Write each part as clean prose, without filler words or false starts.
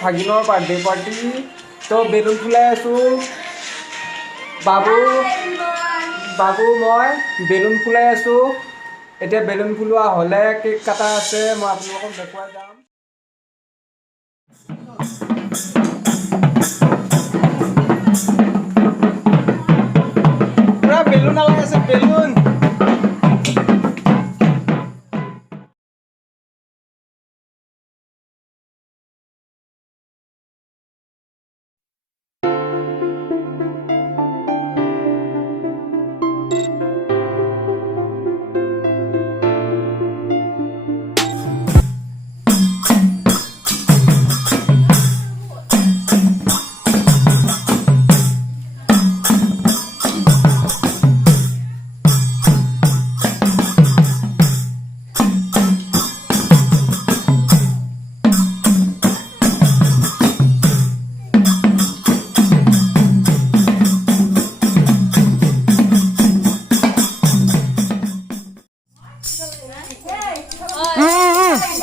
ভাগিনৰ birthday party তো balloon ফুলাই আছোঁ বাবু মই বেলুন ফুলাই আছোঁ এতিয়া বেলুন ফুলোৱা হ'লে কেক কাটা আছে মই আপোনালোকক দেখুৱাই যাম পুৰা বেলুন ওলাই আছে balloon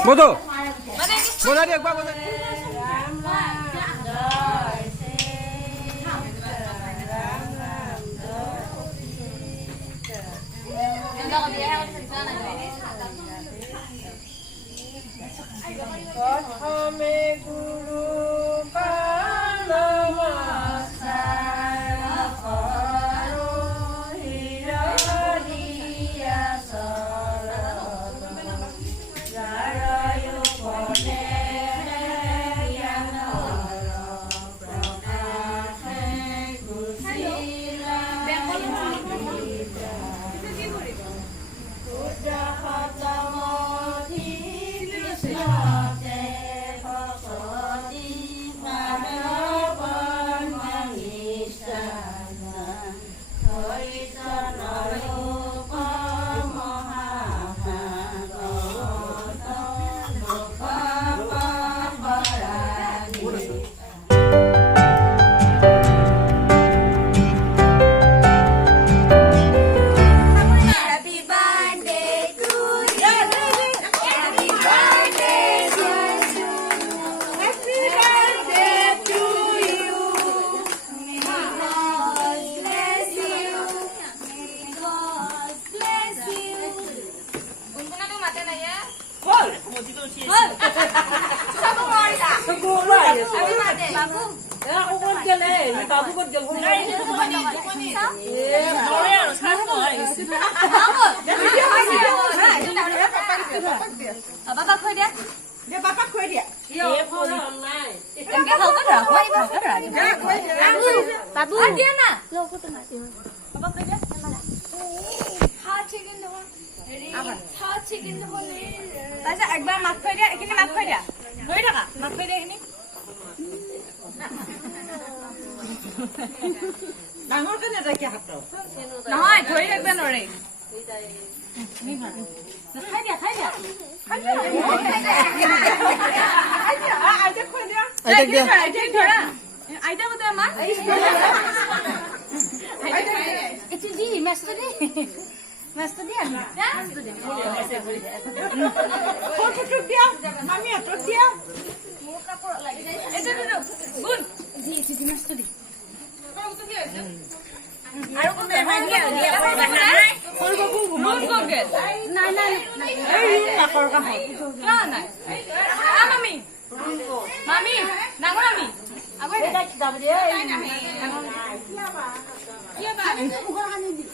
Bodo. Bodo dia gua bodo. একবার মাছ খাই দিয়া এখানে মাছ খাই দিয়া ধরে থাকা মাছ খাই দিয়া এখানে ডাঙৰ কেনে তাই কি হাত নহয় ধৰি ৰাখবে নৰে খাই দিয়া আইতা খাই দিয়া আইতা ধৰা আইতা কত মা আইতা এটি দি মাছটো দি Mas tu dia, mas tu dia. Foto tu dia, mami tu dia. Muka pun lagi. Itu, bun. Di mas tu dia. Kau tu dia. Ayo kau dia. Kau babu, bun kau ke? Nah. Tak kau kau. Nah. Mami. Mami, nak mami. Apa dia? Kita dia. Iya, Pak. Itu bukan kan ini.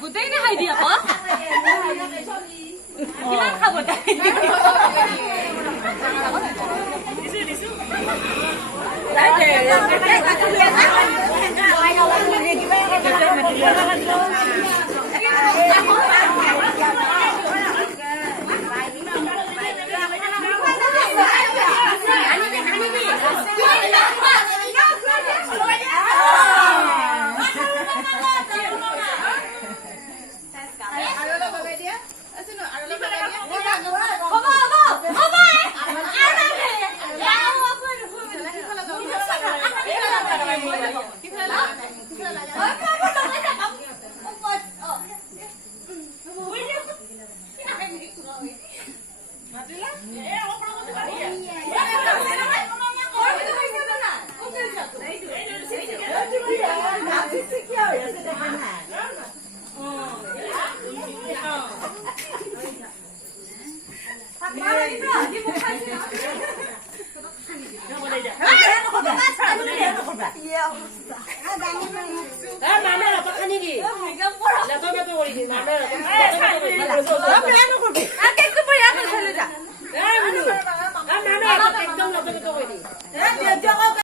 Butai ni hai dia apa? Gimana kau butai? Disu. একদম